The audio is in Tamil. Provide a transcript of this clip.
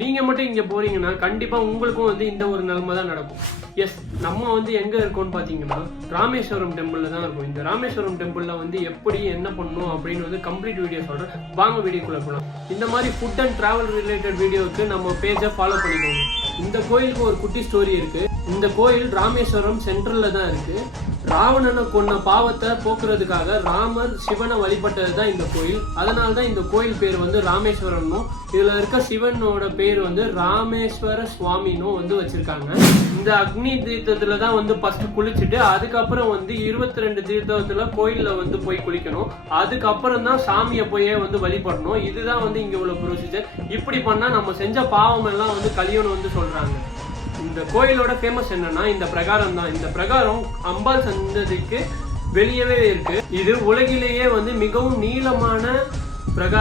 நீங்க மட்டும் இங்க போறீங்கன்னா கண்டிப்பா உங்களுக்கும் வந்து இந்த ஒரு நிலைமை தான் நடக்கும். எஸ், நம்ம வந்து எங்க இருக்கோம்னு பாத்தீங்கன்னா ராமேஸ்வரம் டெம்பிள்ல தான் இருக்கும். இந்த ராமேஸ்வரம் டெம்பிள்ல வந்து எப்படி என்ன பண்ணணும் அப்படின்னு வந்து கம்ப்ளீட் வீடியோ சொல்றேன். வாங்க வீடியோக்குள்ள போலாம். இந்த மாதிரி ஃபுட் அண்ட் டிராவல் ரிலேட்டட் வீடியோவுக்கு நம்ம பேஜை ஃபாலோ பண்ணிக்கோங்க. இந்த கோயிலுக்கு ஒரு குட்டி ஸ்டோரி இருக்கு. இந்த கோயில் ராமேஸ்வரம் சென்ட்ரல்ல தான் இருக்கு. ராவணனை கொன்ன பாவத்தை போக்குறதுக்காக ராமர் சிவனை வழிபட்டது தான் இந்த கோயில். அதனால தான் இந்த கோயில் பேர் வந்து ராமேஸ்வரம்னும், இதுல இருக்க சிவனோட பேர் வந்து ராமேஸ்வர சுவாமினும் வந்து வச்சிருக்காங்க. இந்த அக்னி தீர்த்தத்துல தான் வந்து ஃபர்ஸ்ட் குளிச்சுட்டு அதுக்கப்புறம் வந்து 22 தீர்த்தத்துல கோயில்ல வந்து போய் குளிக்கணும். அதுக்கப்புறம் தான் சாமியை போயே வந்து வழிபடணும். இதுதான் வந்து இங்க உள்ள ப்ரொசீஜர். இப்படி பண்ணா நம்ம செஞ்ச பாவம் எல்லாம் வந்து கலியணும் வந்து சொல்றாங்க. இந்த கோயிலோட ஃபேமஸ் என்னன்னா இந்த பிரகாரம் தான். இந்த பிரகாரம் அம்பாள் சன்னதிக்கு வெளியவே இருக்கு. இது உலகிலேயே வந்து மிகவும் நீளமான பிரகாரம்.